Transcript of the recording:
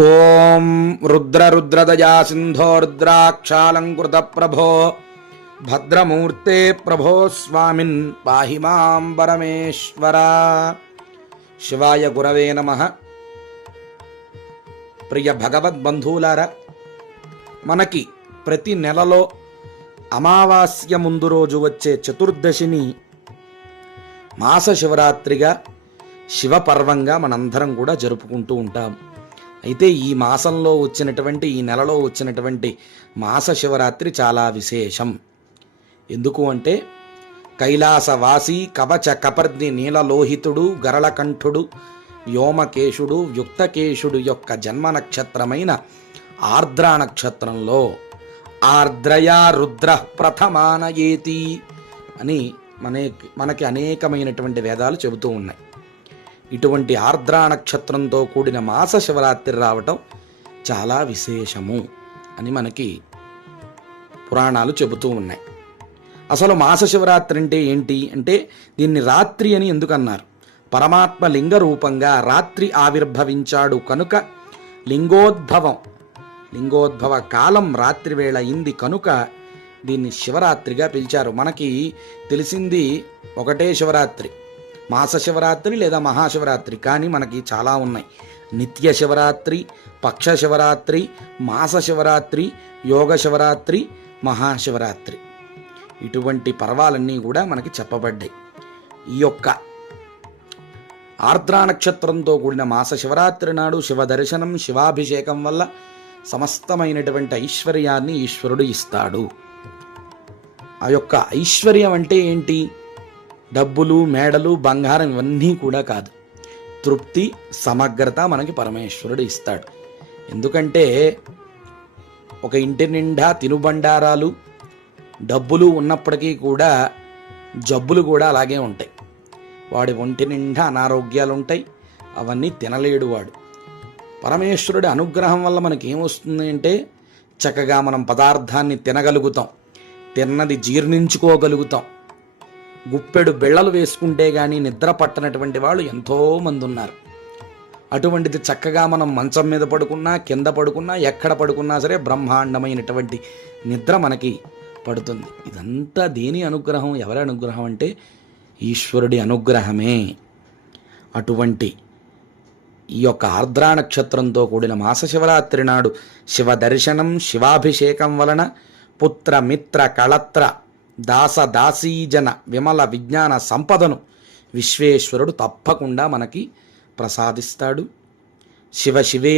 ఓం రుద్రరుద్రదయా సింధోరుద్రాక్షాలంకృత ప్రభో భద్రమూర్తే ప్రభో స్వామిన్ పాహి మాం పరమేశ్వర. శివాయ గురవే నమ. ప్రియ భగవద్బంధువులారా మనకి ప్రతి నెలలో అమావాస్య ముందు రోజు వచ్చే చతుర్దశిని మాస శివరాత్రిగా శివపర్వంగా మనందరం కూడా జరుపుకుంటూ ఉంటాం. అయితే ఈ మాసంలో వచ్చినటువంటి ఈ నెలలో వచ్చినటువంటి మాస శివరాత్రి చాలా విశేషం. ఎందుకు అంటే కైలాసవాసి కవచ కపర్ది నీలలోహితుడు గరళకంఠుడు వ్యోమకేశుడు యుక్తకేశుడు యొక్క జన్మ నక్షత్రమైన ఆర్ద్ర నక్షత్రంలో ఆర్ద్రయా రుద్ర ప్రథమానయేతి అని మనకి మనకి అనేకమైనటువంటి వేదాలు చెబుతూ ఉన్నాయి. ఇటువంటి ఆర్ద్రా నక్షత్రంతో కూడిన మాస శివరాత్రి రావటం చాలా విశేషము అని మనకి పురాణాలు చెబుతూ ఉన్నాయి. అసలు మాస శివరాత్రి అంటే ఏంటి? అంటే దీన్ని రాత్రి అని ఎందుకు అన్నారు పరమాత్మ లింగ రూపంగా రాత్రి ఆవిర్భవించాడు కనుక లింగోద్భవం లింగోద్భవ కాలం రాత్రి వేళ అయింది కనుక దీన్ని శివరాత్రిగా పిలిచారు. మనకి తెలిసింది ఒకటే శివరాత్రి. మాస శివరాత్రి లేదా మహాశివరాత్రి. కానీ మనకి చాలా ఉన్నాయి. నిత్య శివరాత్రి పక్ష శివరాత్రి మాస శివరాత్రి యోగ శివరాత్రి మహాశివరాత్రి ఇటువంటి పర్వాలన్నీ కూడా మనకి చెప్పబడ్డాయి. ఈ యొక్క ఆర్ద్రా నక్షత్రంతో కూడిన మాస శివరాత్రి నాడు శివ దర్శనం శివాభిషేకం వల్ల సమస్తమైనటువంటి ఐశ్వర్యాన్ని ఈశ్వరుడు ఇస్తాడు. ఆ యొక్క ఐశ్వర్యం అంటే ఏంటి? డబ్బులు మేడలు బంగారం ఇవన్నీ కూడా కాదు. తృప్తి సమగ్రత మనకి పరమేశ్వరుడు ఇస్తాడు. ఎందుకంటే ఒక ఇంటి నిండా తినుబండారాలు డబ్బులు ఉన్నప్పటికీ కూడా జబ్బులు కూడా అలాగే ఉంటాయి. వాడి ఒంటి నిండా అనారోగ్యాలు ఉంటాయి. అవన్నీ తినలేడు వాడు. పరమేశ్వరుడి అనుగ్రహం వల్ల మనకి ఏమొస్తుంది అంటే చక్కగా మనం పదార్థాన్ని తినగలుగుతాం. తిన్నది జీర్ణించుకోగలుగుతాం. గుప్పెడు బిళ్ళలు వేసుకుంటే గాని నిద్ర పట్టనటువంటి వాళ్ళు ఎంతోమంది ఉన్నారు అటువంటిది చక్కగా మనం మంచం మీద పడుకున్నా కింద పడుకున్నా ఎక్కడ పడుకున్నా సరే బ్రహ్మాండమైనటువంటి నిద్ర మనకి పడుతుంది. ఇదంతా దేని అనుగ్రహం? ఎవరి అనుగ్రహం అంటే ఈశ్వరుడి అనుగ్రహమే. అటువంటి ఈ యొక్క ఆర్ద్రా నక్షత్రంతో కూడిన మాస శివరాత్రి నాడు శివ దర్శనం శివాభిషేకం వలన పుత్ర మిత్ర కళత్ర దాస దాసీజన విమల విజ్ఞాన సంపదను విశ్వేశ్వరుడు తప్పకుండా మనకి ప్రసాదిస్తాడు. శివ శివే